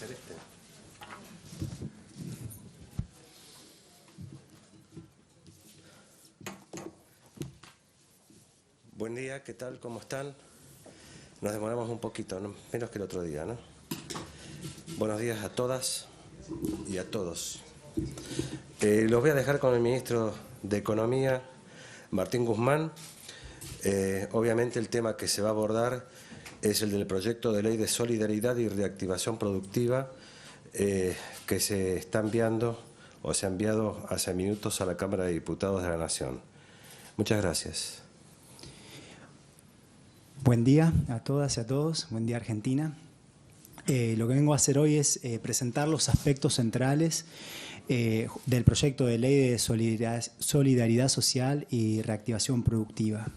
hacer este. Buen día, ¿qué tal? ¿Cómo están? Nos demoramos un poquito, ¿no? Menos que el otro día, ¿no? Buenos días a todas y a todos. Los voy a dejar con el ministro de Economía, Martín Guzmán. Obviamente el tema que se va a abordar es el del proyecto de ley de solidaridad y reactivación productiva que se está enviando o se ha enviado hace minutos a la Cámara de Diputados de la Nación. Muchas gracias. Buen día a todas y a todos. Buen día, Argentina. Lo que vengo a hacer hoy es presentar los aspectos centrales del proyecto de ley de solidaridad social y reactivación productiva.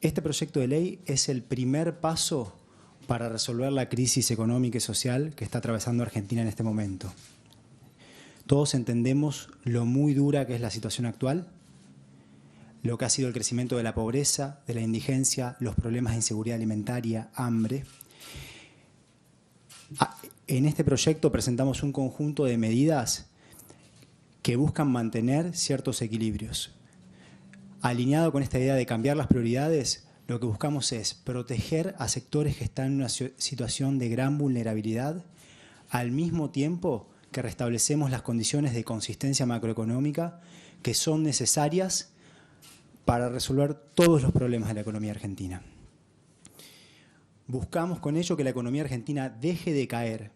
Este proyecto de ley es el primer paso para resolver la crisis económica y social que está atravesando Argentina en este momento. Todos entendemos lo muy dura que es la situación actual, lo que ha sido el crecimiento de la pobreza, de la indigencia, los problemas de inseguridad alimentaria, hambre. En este proyecto presentamos un conjunto de medidas que buscan mantener ciertos equilibrios. Alineado con esta idea de cambiar las prioridades, lo que buscamos es proteger a sectores que están en una situación de gran vulnerabilidad, al mismo tiempo que restablecemos las condiciones de consistencia macroeconómica que son necesarias para resolver todos los problemas de la economía argentina. Buscamos con ello que la economía argentina deje de caer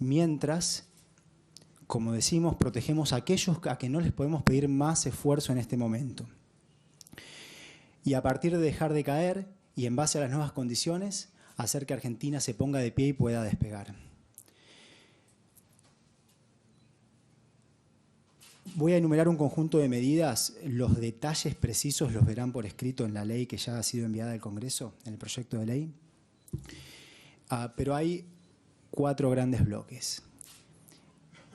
mientras, como decimos, protegemos a aquellos a que no les podemos pedir más esfuerzo en este momento. Y a partir de dejar de caer y en base a las nuevas condiciones, hacer que Argentina se ponga de pie y pueda despegar. Voy a enumerar un conjunto de medidas. Los detalles precisos los verán por escrito en la ley que ya ha sido enviada al Congreso, en el proyecto de ley. Pero hay 4 grandes bloques.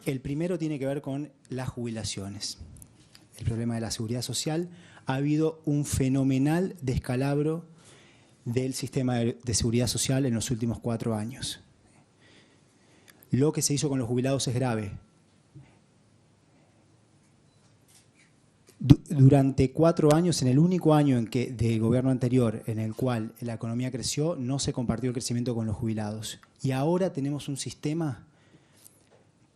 El primero tiene que ver con las jubilaciones. El problema de la seguridad social. Ha habido un fenomenal descalabro del sistema de seguridad social en los últimos 4 años. Lo que se hizo con los jubilados es grave. Durante 4 años, en el único año del gobierno anterior en el cual la economía creció, no se compartió el crecimiento con los jubilados. Y ahora tenemos un sistema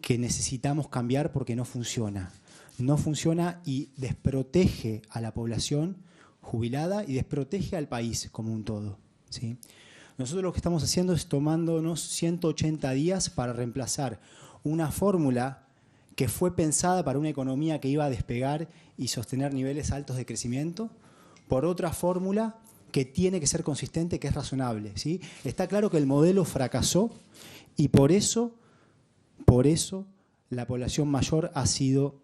que necesitamos cambiar porque no funciona. No funciona y desprotege a la población jubilada y desprotege al país como un todo, ¿sí? Nosotros lo que estamos haciendo es tomándonos 180 días para reemplazar una fórmula que fue pensada para una economía que iba a despegar y sostener niveles altos de crecimiento, por otra fórmula que tiene que ser consistente, que es razonable, ¿sí? Está claro que el modelo fracasó y por eso la población mayor ha sido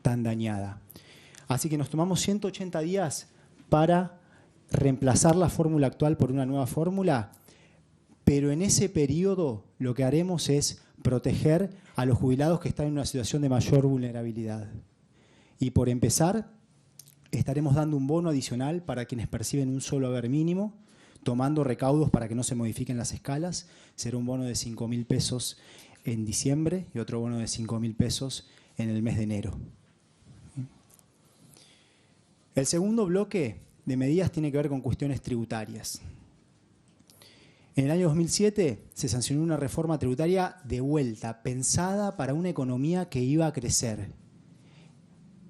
tan dañada. Así que nos tomamos 180 días para reemplazar la fórmula actual por una nueva fórmula, pero en ese periodo lo que haremos es proteger a los jubilados que están en una situación de mayor vulnerabilidad. Y por empezar, estaremos dando un bono adicional para quienes perciben un solo haber mínimo, tomando recaudos para que no se modifiquen las escalas. Será un bono de 5.000 pesos en diciembre y otro bono de 5.000 pesos en el mes de enero. El segundo bloque de medidas tiene que ver con cuestiones tributarias. En el año 2007 se sancionó una reforma tributaria de vuelta, pensada para una economía que iba a crecer.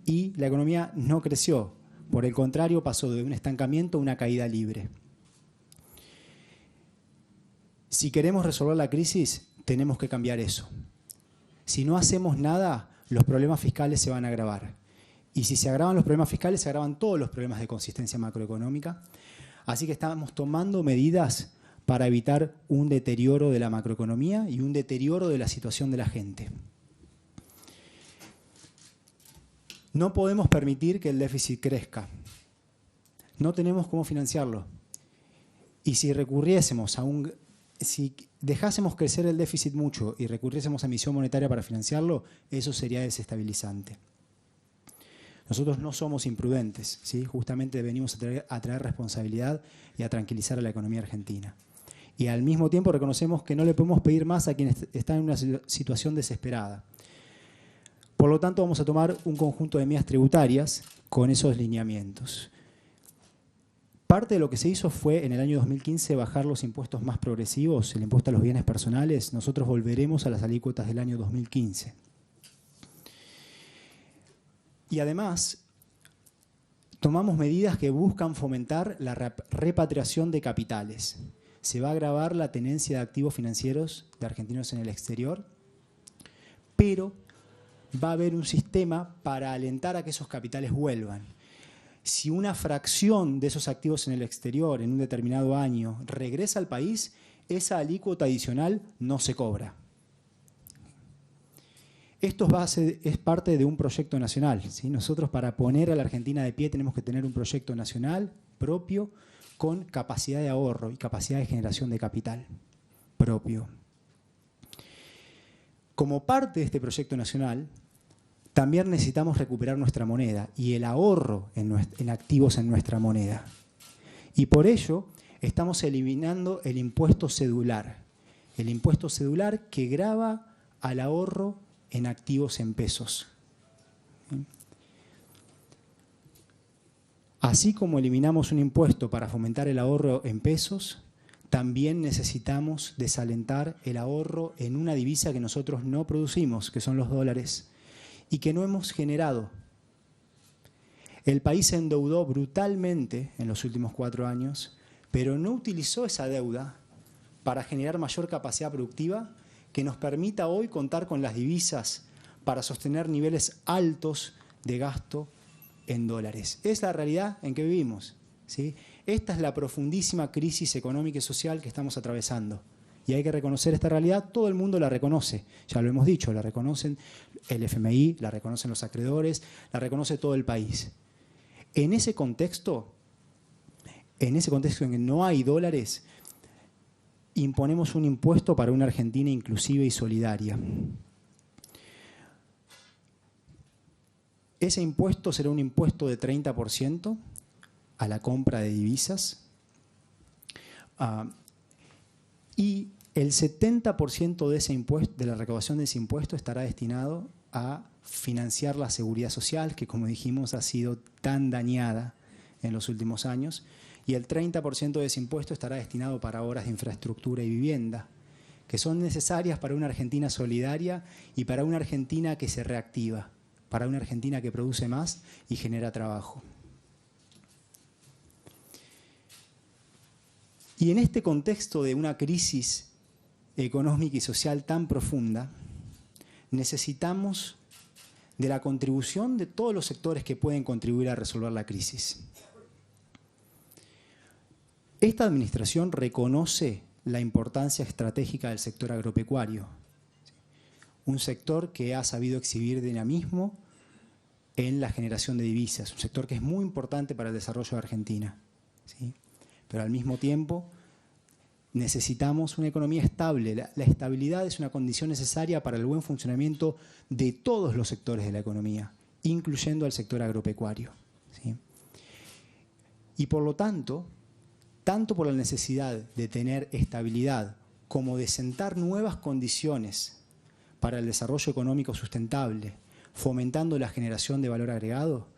Y la economía no creció. Por el contrario, pasó de un estancamiento a una caída libre. Si queremos resolver la crisis, tenemos que cambiar eso. Si no hacemos nada, los problemas fiscales se van a agravar. Y si se agravan los problemas fiscales, se agravan todos los problemas de consistencia macroeconómica. Así que estamos tomando medidas para evitar un deterioro de la macroeconomía y un deterioro de la situación de la gente. No podemos permitir que el déficit crezca. No tenemos cómo financiarlo. Y si dejásemos crecer el déficit mucho y recurriésemos a emisión monetaria para financiarlo, eso sería desestabilizante. Nosotros no somos imprudentes, ¿sí? Justamente venimos a traer responsabilidad y a tranquilizar a la economía argentina. Y al mismo tiempo reconocemos que no le podemos pedir más a quienes están en una situación desesperada. Por lo tanto, vamos a tomar un conjunto de medidas tributarias con esos lineamientos. Parte de lo que se hizo fue en el año 2015 bajar los impuestos más progresivos, el impuesto a los bienes personales. Nosotros volveremos a las alícuotas del año 2015. Y además, tomamos medidas que buscan fomentar la repatriación de capitales. Se va a agravar la tenencia de activos financieros de argentinos en el exterior, pero va a haber un sistema para alentar a que esos capitales vuelvan. Si una fracción de esos activos en el exterior en un determinado año regresa al país, esa alícuota adicional no se cobra. Esto es parte de un proyecto nacional, ¿sí? Nosotros, para poner a la Argentina de pie, tenemos que tener un proyecto nacional propio con capacidad de ahorro y capacidad de generación de capital propio. Como parte de este proyecto nacional, también necesitamos recuperar nuestra moneda y el ahorro en activos en nuestra moneda. Y por ello estamos eliminando el impuesto cedular. El impuesto cedular que grava al ahorro en activos en pesos. Así como eliminamos un impuesto para fomentar el ahorro en pesos, también necesitamos desalentar el ahorro en una divisa que nosotros no producimos, que son los dólares, y que no hemos generado. El país se endeudó brutalmente en los últimos 4 años, pero no utilizó esa deuda para generar mayor capacidad productiva que nos permita hoy contar con las divisas para sostener niveles altos de gasto en dólares. Es la realidad en que vivimos, ¿sí? Esta es la profundísima crisis económica y social que estamos atravesando. Y hay que reconocer esta realidad, todo el mundo la reconoce, ya lo hemos dicho, la reconocen el FMI, la reconocen los acreedores, la reconoce todo el país. En ese contexto en que no hay dólares, imponemos un impuesto para una Argentina inclusiva y solidaria. Ese impuesto será un impuesto de 30% a la compra de divisas y el 70% de ese impuesto, de la recaudación de ese impuesto, estará destinado a financiar la seguridad social, que, como dijimos, ha sido tan dañada en los últimos años, y el 30% de ese impuesto estará destinado para obras de infraestructura y vivienda, que son necesarias para una Argentina solidaria y para una Argentina que se reactiva, para una Argentina que produce más y genera trabajo. Y en este contexto de una crisis económica y social tan profunda, necesitamos de la contribución de todos los sectores que pueden contribuir a resolver la crisis. Esta administración reconoce la importancia estratégica del sector agropecuario, un sector que ha sabido exhibir dinamismo en la generación de divisas, un sector que es muy importante para el desarrollo de Argentina, ¿sí? Pero al mismo tiempo necesitamos una economía estable. La estabilidad es una condición necesaria para el buen funcionamiento de todos los sectores de la economía, incluyendo al sector agropecuario, ¿sí? Y por lo tanto por la necesidad de tener estabilidad como de sentar nuevas condiciones para el desarrollo económico sustentable, fomentando la generación de valor agregado,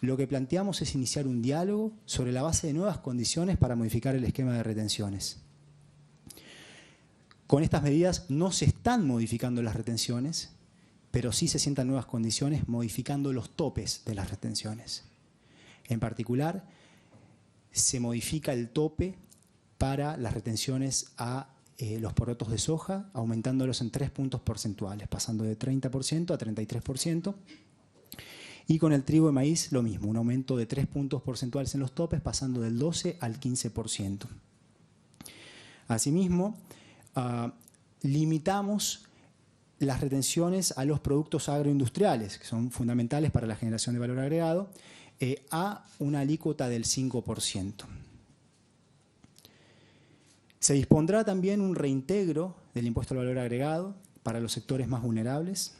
lo que planteamos es iniciar un diálogo sobre la base de nuevas condiciones para modificar el esquema de retenciones. Con estas medidas no se están modificando las retenciones, pero sí se sientan nuevas condiciones modificando los topes de las retenciones. En particular, se modifica el tope para las retenciones a los porotos de soja, aumentándolos en 3 puntos porcentuales, pasando de 30% a 33%. Y con el trigo de maíz lo mismo, un aumento de 3 puntos porcentuales en los topes, pasando del 12 al 15%. Asimismo, limitamos las retenciones a los productos agroindustriales, que son fundamentales para la generación de valor agregado, a una alícuota del 5%. Se dispondrá también un reintegro del impuesto al valor agregado para los sectores más vulnerables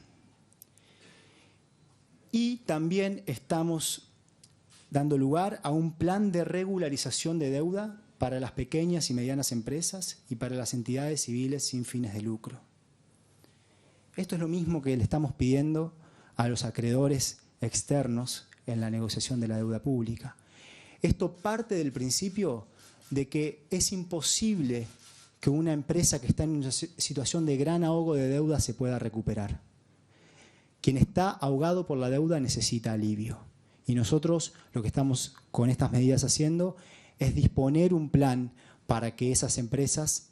Y también estamos dando lugar a un plan de regularización de deuda para las pequeñas y medianas empresas y para las entidades civiles sin fines de lucro. Esto es lo mismo que le estamos pidiendo a los acreedores externos en la negociación de la deuda pública. Esto parte del principio de que es imposible que una empresa que está en una situación de gran ahogo de deuda se pueda recuperar. Quien está ahogado por la deuda necesita alivio. Y nosotros lo que estamos con estas medidas haciendo es disponer un plan para que esas empresas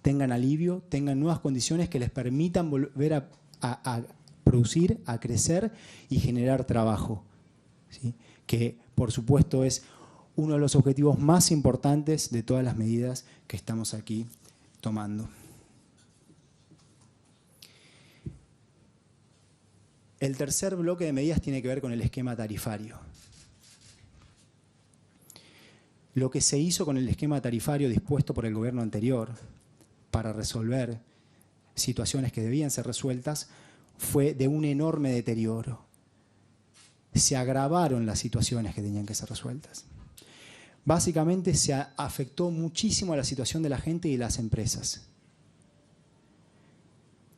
tengan alivio, tengan nuevas condiciones que les permitan volver a producir, a crecer y generar trabajo, ¿sí? Que por supuesto es uno de los objetivos más importantes de todas las medidas que estamos aquí tomando. El tercer bloque de medidas tiene que ver con el esquema tarifario. Lo que se hizo con el esquema tarifario dispuesto por el gobierno anterior para resolver situaciones que debían ser resueltas fue de un enorme deterioro. Se agravaron las situaciones que tenían que ser resueltas. Básicamente se afectó muchísimo a la situación de la gente y de las empresas.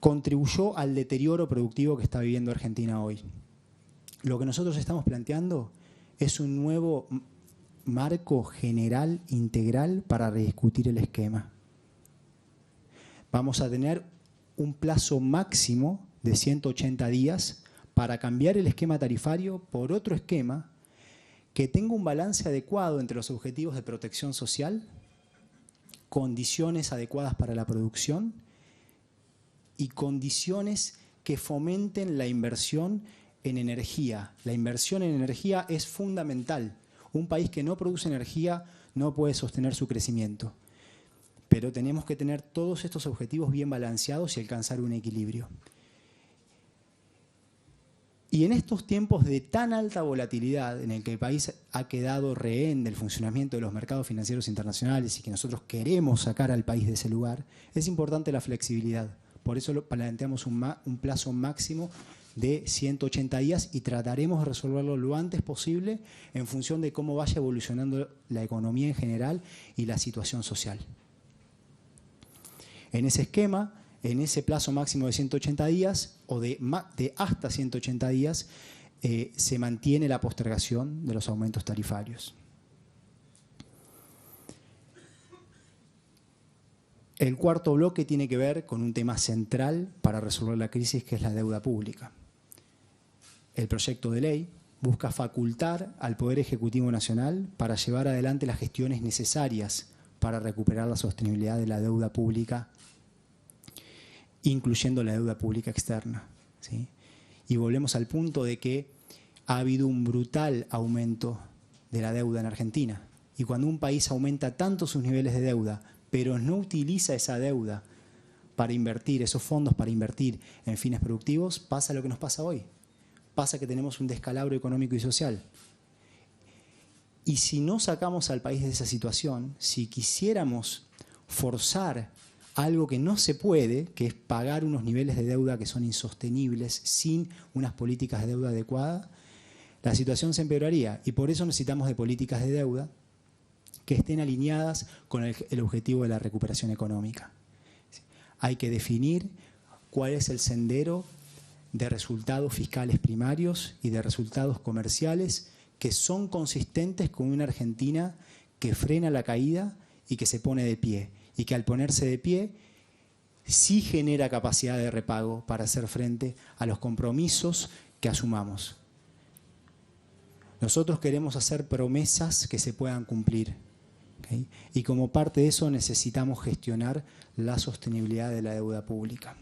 Contribuyó al deterioro productivo que está viviendo Argentina hoy. Lo que nosotros estamos planteando es un nuevo marco general, integral, para rediscutir el esquema. Vamos a tener un plazo máximo de 180 días para cambiar el esquema tarifario por otro esquema que tenga un balance adecuado entre los objetivos de protección social, condiciones adecuadas para la producción y condiciones que fomenten la inversión en energía. La inversión en energía es fundamental. Un país que no produce energía no puede sostener su crecimiento. Pero tenemos que tener todos estos objetivos bien balanceados y alcanzar un equilibrio. Y en estos tiempos de tan alta volatilidad, en el que el país ha quedado rehén del funcionamiento de los mercados financieros internacionales y que nosotros queremos sacar al país de ese lugar, es importante la flexibilidad. Por eso planteamos un plazo máximo de 180 días y trataremos de resolverlo lo antes posible en función de cómo vaya evolucionando la economía en general y la situación social. En ese esquema, en ese plazo máximo de 180 días o de hasta 180 días, se mantiene la postergación de los aumentos tarifarios. El cuarto bloque tiene que ver con un tema central para resolver la crisis, que es la deuda pública. El proyecto de ley busca facultar al Poder Ejecutivo Nacional para llevar adelante las gestiones necesarias para recuperar la sostenibilidad de la deuda pública, incluyendo la deuda pública externa, ¿sí? Y volvemos al punto de que ha habido un brutal aumento de la deuda en Argentina. Y cuando un país aumenta tanto sus niveles de deuda, pero no utiliza esa deuda para invertir, esos fondos para invertir en fines productivos, pasa lo que nos pasa hoy. Pasa que tenemos un descalabro económico y social. Y si no sacamos al país de esa situación, si quisiéramos forzar algo que no se puede, que es pagar unos niveles de deuda que son insostenibles sin unas políticas de deuda adecuadas, la situación se empeoraría. Y por eso necesitamos de políticas de deuda que estén alineadas con el objetivo de la recuperación económica. Hay que definir cuál es el sendero de resultados fiscales primarios y de resultados comerciales que son consistentes con una Argentina que frena la caída y que se pone de pie. Y que al ponerse de pie sí genera capacidad de repago para hacer frente a los compromisos que asumamos. Nosotros queremos hacer promesas que se puedan cumplir, ¿okay? Y como parte de eso necesitamos gestionar la sostenibilidad de la deuda pública.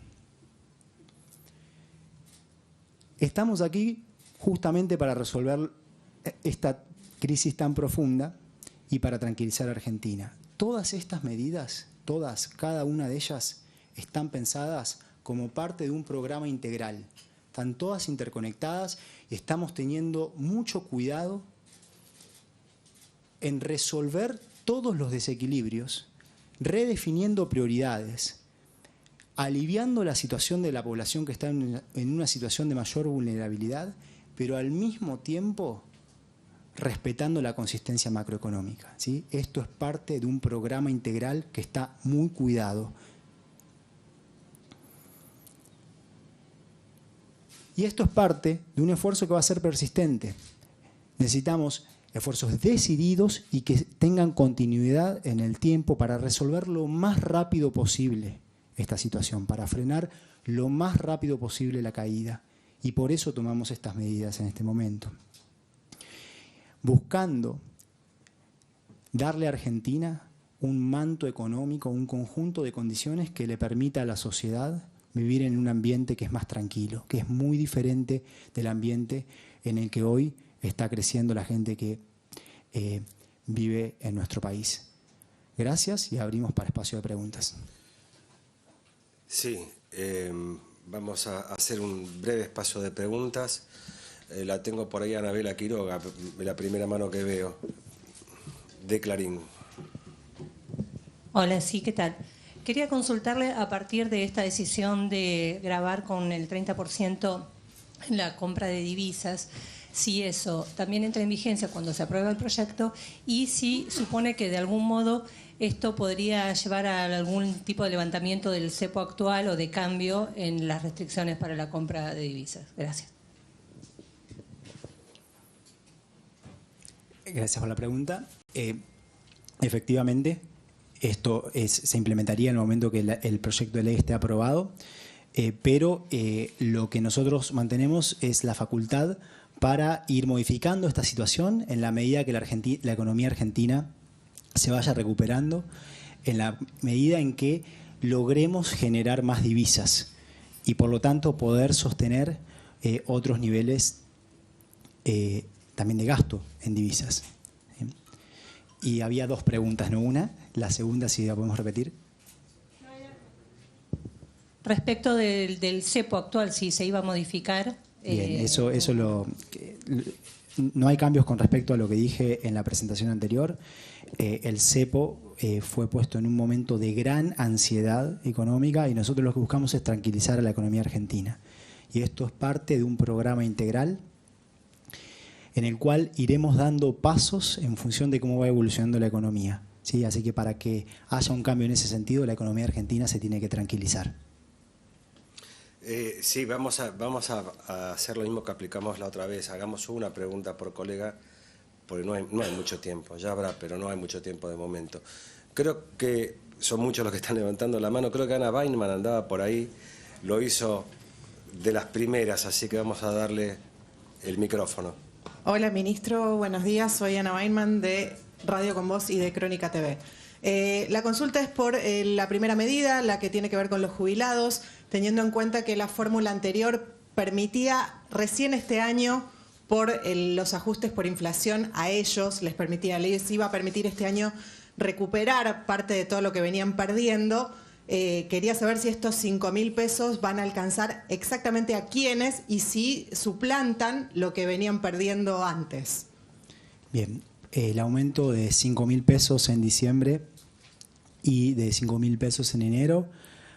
Estamos aquí justamente para resolver esta crisis tan profunda y para tranquilizar a Argentina. Todas estas medidas, cada una de ellas, están pensadas como parte de un programa integral. Están todas interconectadas y estamos teniendo mucho cuidado en resolver todos los desequilibrios, redefiniendo prioridades, aliviando la situación de la población que está en una situación de mayor vulnerabilidad pero al mismo tiempo respetando la consistencia macroeconómica, ¿sí? Esto es parte de un programa integral que está muy cuidado. Y esto es parte de un esfuerzo que va a ser persistente. Necesitamos esfuerzos decididos y que tengan continuidad en el tiempo para resolver lo más rápido posible esta situación, para frenar lo más rápido posible la caída. Y por eso tomamos estas medidas en este momento, buscando darle a Argentina un manto económico, un conjunto de condiciones que le permita a la sociedad vivir en un ambiente que es más tranquilo, que es muy diferente del ambiente en el que hoy está creciendo la gente que vive en nuestro país. Gracias y abrimos para espacio de preguntas. Sí, vamos a hacer un breve espacio de preguntas. La tengo por ahí a Anabela Quiroga, la primera mano que veo, de Clarín. Hola, sí, ¿qué tal? Quería consultarle a partir de esta decisión de gravar con el 30% la compra de divisas, si eso también entra en vigencia cuando se aprueba el proyecto y si supone que de algún modo esto podría llevar a algún tipo de levantamiento del cepo actual o de cambio en las restricciones para la compra de divisas. Gracias. Gracias por la pregunta. Efectivamente, esto se implementaría en el momento que el proyecto de ley esté aprobado, pero lo que nosotros mantenemos es la facultad para ir modificando esta situación en la medida que la economía argentina se vaya recuperando, en la medida en que logremos generar más divisas y por lo tanto poder sostener otros niveles también de gasto en divisas. Y había dos preguntas, no una. La segunda, si la podemos repetir. Respecto del cepo actual, si se iba a modificar. Bien, no hay cambios con respecto a lo que dije en la presentación anterior. El cepo fue puesto en un momento de gran ansiedad económica y nosotros lo que buscamos es tranquilizar a la economía argentina. Y esto es parte de un programa integral en el cual iremos dando pasos en función de cómo va evolucionando la economía, ¿sí? Así que para que haya un cambio en ese sentido, la economía argentina se tiene que tranquilizar. Sí, vamos a hacer lo mismo que aplicamos la otra vez. Hagamos una pregunta por colega, porque no hay mucho tiempo. Ya habrá, pero no hay mucho tiempo de momento. Creo que son muchos los que están levantando la mano. Creo que Ana Weinman andaba por ahí, lo hizo de las primeras, así que vamos a darle el micrófono. Hola, ministro. Buenos días. Soy Ana Weinman de Radio Con Voz y de Crónica TV. La consulta es por la primera medida, la que tiene que ver con los jubilados, teniendo en cuenta que la fórmula anterior permitía recién este año, por los ajustes por inflación, a ellos les iba a permitir este año recuperar parte de todo lo que venían perdiendo. Quería saber si estos 5.000 pesos van a alcanzar exactamente a quiénes y si suplantan lo que venían perdiendo antes. Bien, el aumento de 5.000 pesos en diciembre y de 5.000 pesos en enero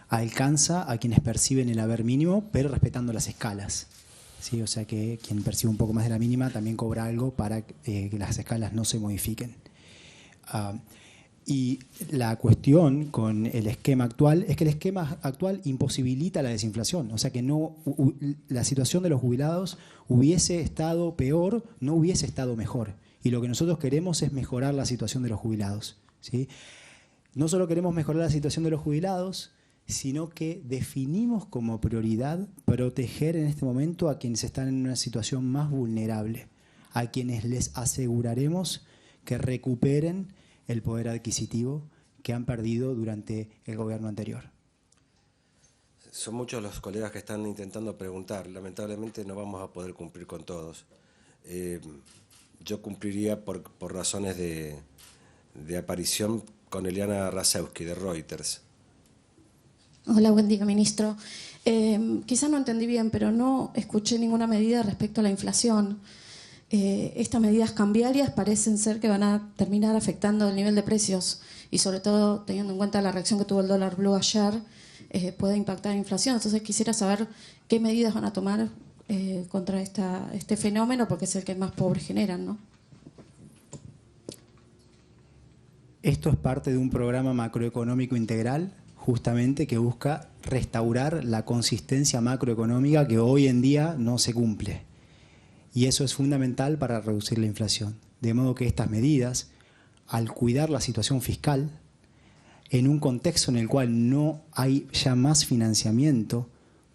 alcanza a quienes perciben el haber mínimo, pero respetando las escalas. ¿Sí? O sea que quien percibe un poco más de la mínima también cobra algo para que las escalas no se modifiquen. Y la cuestión con el esquema actual es que el esquema actual imposibilita la desinflación. O sea que la situación de los jubilados hubiese estado peor, no hubiese estado mejor. Y lo que nosotros queremos es mejorar la situación de los jubilados, ¿sí? No solo queremos mejorar la situación de los jubilados, sino que definimos como prioridad proteger en este momento a quienes están en una situación más vulnerable, a quienes les aseguraremos que recuperen el poder adquisitivo que han perdido durante el gobierno anterior. Son muchos los colegas que están intentando preguntar. Lamentablemente no vamos a poder cumplir con todos. Yo cumpliría por razones de aparición con Eliana Rasewski, de Reuters. Hola, buen día, ministro. Quizás no entendí bien, pero no escuché ninguna medida respecto a la inflación. Estas medidas cambiarias parecen ser que van a terminar afectando el nivel de precios y sobre todo teniendo en cuenta la reacción que tuvo el dólar blue ayer, puede impactar la inflación. Entonces quisiera saber qué medidas van a tomar contra este fenómeno, porque es el que más pobres generan, ¿no? Esto es parte de un programa macroeconómico integral, justamente, que busca restaurar la consistencia macroeconómica que hoy en día no se cumple. Y eso es fundamental para reducir la inflación. De modo que estas medidas, al cuidar la situación fiscal, en un contexto en el cual no hay ya más financiamiento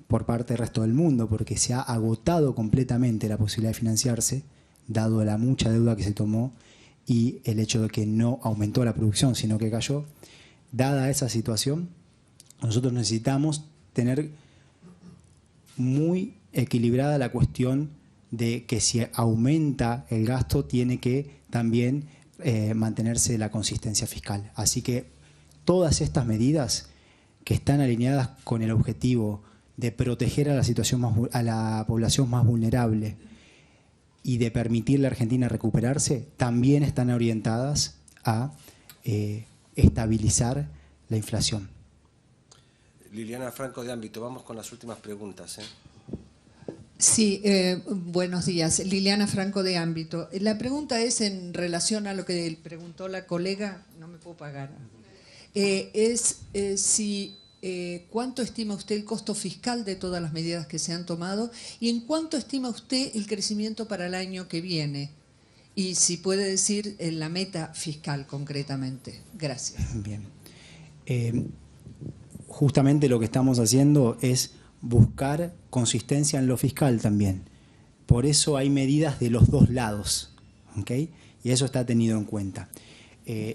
por parte del resto del mundo, porque se ha agotado completamente la posibilidad de financiarse, dado la mucha deuda que se tomó y el hecho de que no aumentó la producción, sino que cayó. Dada esa situación, nosotros necesitamos tener muy equilibrada la cuestión de que si aumenta el gasto, tiene que también mantenerse la consistencia fiscal. Así que todas estas medidas que están alineadas con el objetivo de proteger a la población más vulnerable y de permitirle a Argentina recuperarse, también están orientadas a estabilizar la inflación. Liliana Franco de Ámbito, vamos con las últimas preguntas. Sí, buenos días. Liliana Franco de Ámbito. La pregunta es en relación a lo que preguntó la colega, no me puedo pagar. ¿Cuánto estima usted el costo fiscal de todas las medidas que se han tomado y en cuánto estima usted el crecimiento para el año que viene? Y si puede decir la meta fiscal concretamente. Gracias. Bien. Justamente lo que estamos haciendo es buscar consistencia en lo fiscal también. Por eso hay medidas de los dos lados, ¿ok? Y eso está tenido en cuenta.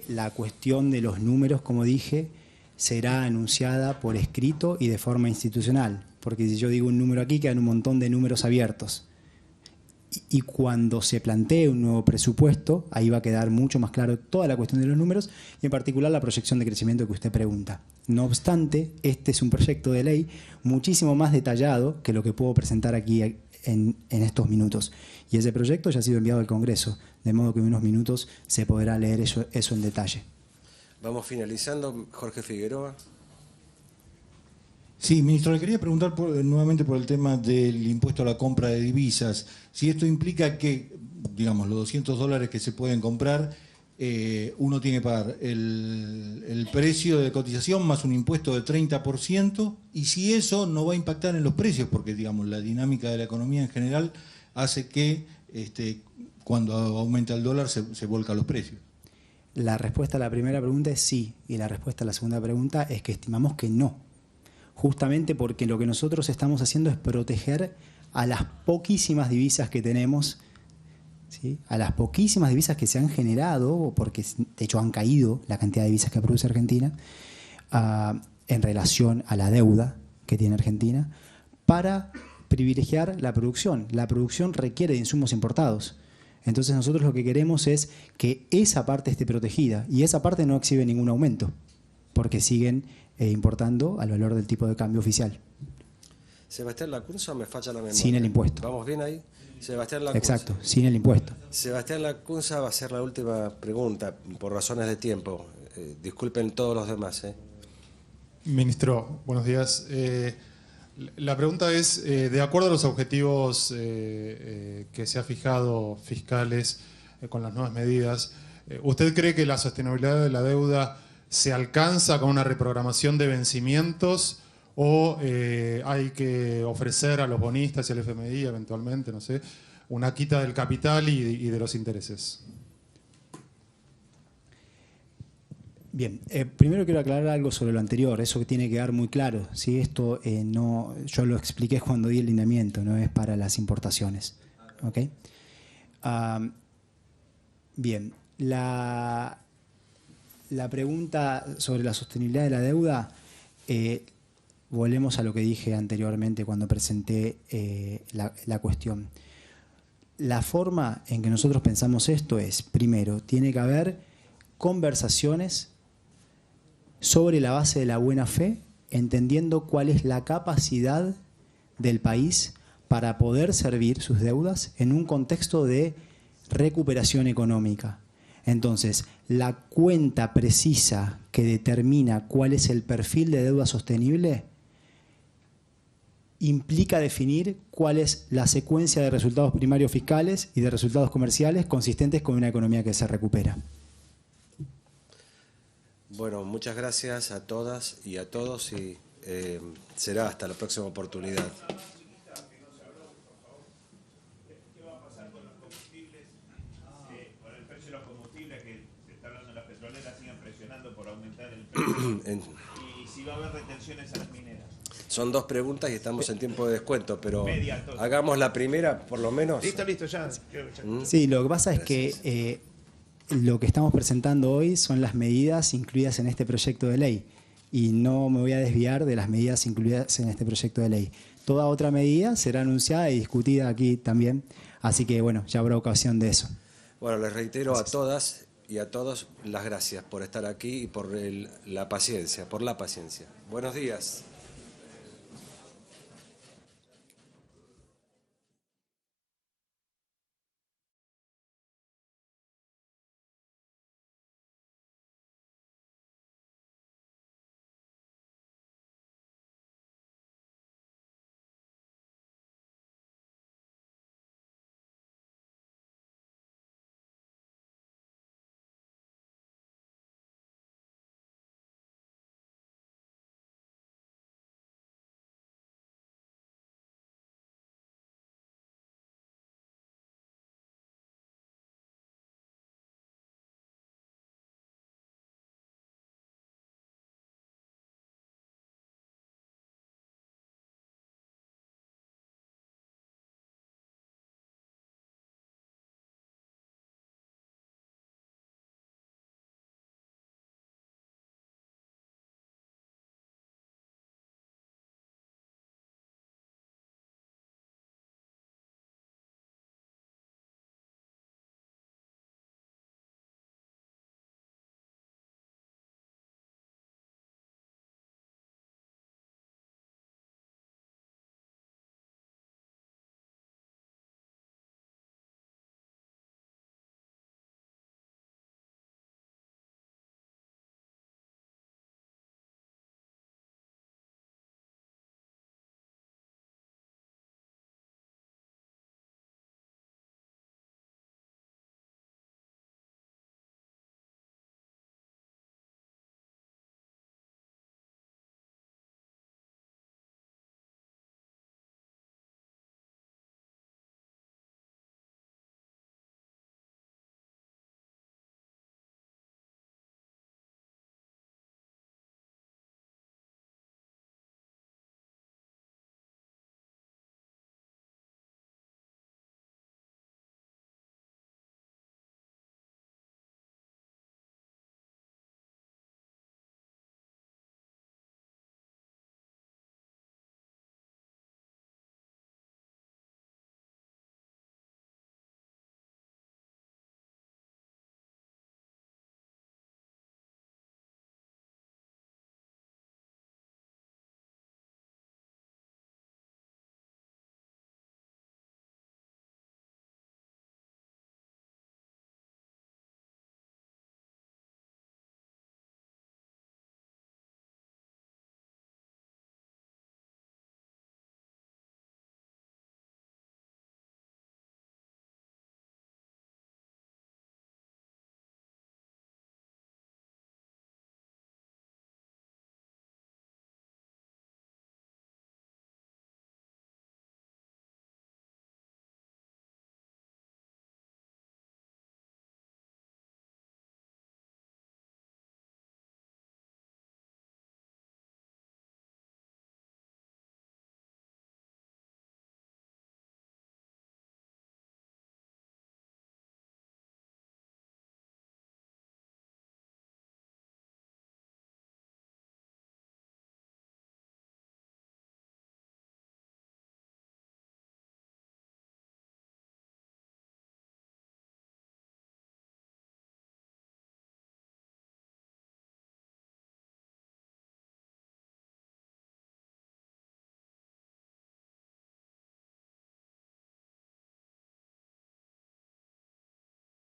La cuestión de los números, como dije, será anunciada por escrito y de forma institucional, porque si yo digo un número aquí, quedan un montón de números abiertos. Y cuando se plantee un nuevo presupuesto, ahí va a quedar mucho más claro toda la cuestión de los números y en particular la proyección de crecimiento que usted pregunta. No obstante, este es un proyecto de ley muchísimo más detallado que lo que puedo presentar aquí en estos minutos. Y ese proyecto ya ha sido enviado al Congreso, de modo que en unos minutos se podrá leer eso en detalle. Vamos finalizando. Jorge Figueroa. Sí, ministro, le quería preguntar nuevamente por el tema del impuesto a la compra de divisas. Si esto implica que, digamos, los $200 que se pueden comprar, uno tiene que pagar el precio de cotización más un impuesto de 30%, y si eso no va a impactar en los precios, porque, digamos, la dinámica de la economía en general hace que cuando aumenta el dólar se volcan los precios. La respuesta a la primera pregunta es sí, y la respuesta a la segunda pregunta es que estimamos que no. Justamente porque lo que nosotros estamos haciendo es proteger a las poquísimas divisas que tenemos, ¿sí? A las poquísimas divisas que se han generado, porque de hecho han caído la cantidad de divisas que produce Argentina, en relación a la deuda que tiene Argentina, para privilegiar la producción. La producción requiere de insumos importados. Entonces nosotros lo que queremos es que esa parte esté protegida, y esa parte no exhibe ningún aumento, porque siguen importando al valor del tipo de cambio oficial. Sebastián Lacunza, me falla la memoria. Sin el impuesto. ¿Vamos bien ahí? Sebastián Lacunza. Exacto, sin el impuesto. Sebastián Lacunza va a ser la última pregunta, por razones de tiempo. Disculpen todos los demás. Ministro, buenos días. La pregunta es, de acuerdo a los objetivos que se ha fijado fiscales con las nuevas medidas, ¿usted cree que la sostenibilidad de la deuda se alcanza con una reprogramación de vencimientos o hay que ofrecer a los bonistas y al FMI eventualmente, no sé, una quita del capital y de los intereses? Bien, primero quiero aclarar algo sobre lo anterior, eso que tiene que quedar muy claro. ¿Sí? Esto no, yo lo expliqué cuando di el lineamiento, no es para las importaciones. ¿Okay? Bien, la pregunta sobre la sostenibilidad de la deuda, volvemos a lo que dije anteriormente cuando presenté la cuestión. La forma en que nosotros pensamos esto es, primero, tiene que haber conversaciones sobre la base de la buena fe, entendiendo cuál es la capacidad del país para poder servir sus deudas en un contexto de recuperación económica. Entonces, la cuenta precisa que determina cuál es el perfil de deuda sostenible implica definir cuál es la secuencia de resultados primarios fiscales y de resultados comerciales consistentes con una economía que se recupera. Bueno, muchas gracias a todas y a todos y será hasta la próxima oportunidad. ¿Qué va a pasar con los combustibles? Con el precio de los combustibles, que se está hablando en las petroleras, sigan presionando por aumentar el precio. Y si va a haber retenciones a las mineras. Son dos preguntas y estamos en tiempo de descuento, pero hagamos la primera, por lo menos. Listo, ya. Sí, lo que pasa es que lo que estamos presentando hoy son las medidas incluidas en este proyecto de ley y no me voy a desviar de las medidas incluidas en este proyecto de ley. Toda otra medida será anunciada y discutida aquí también, así que bueno, ya habrá ocasión de eso. Bueno, les reitero a todas y a todos las gracias por estar aquí y por la paciencia, Buenos días.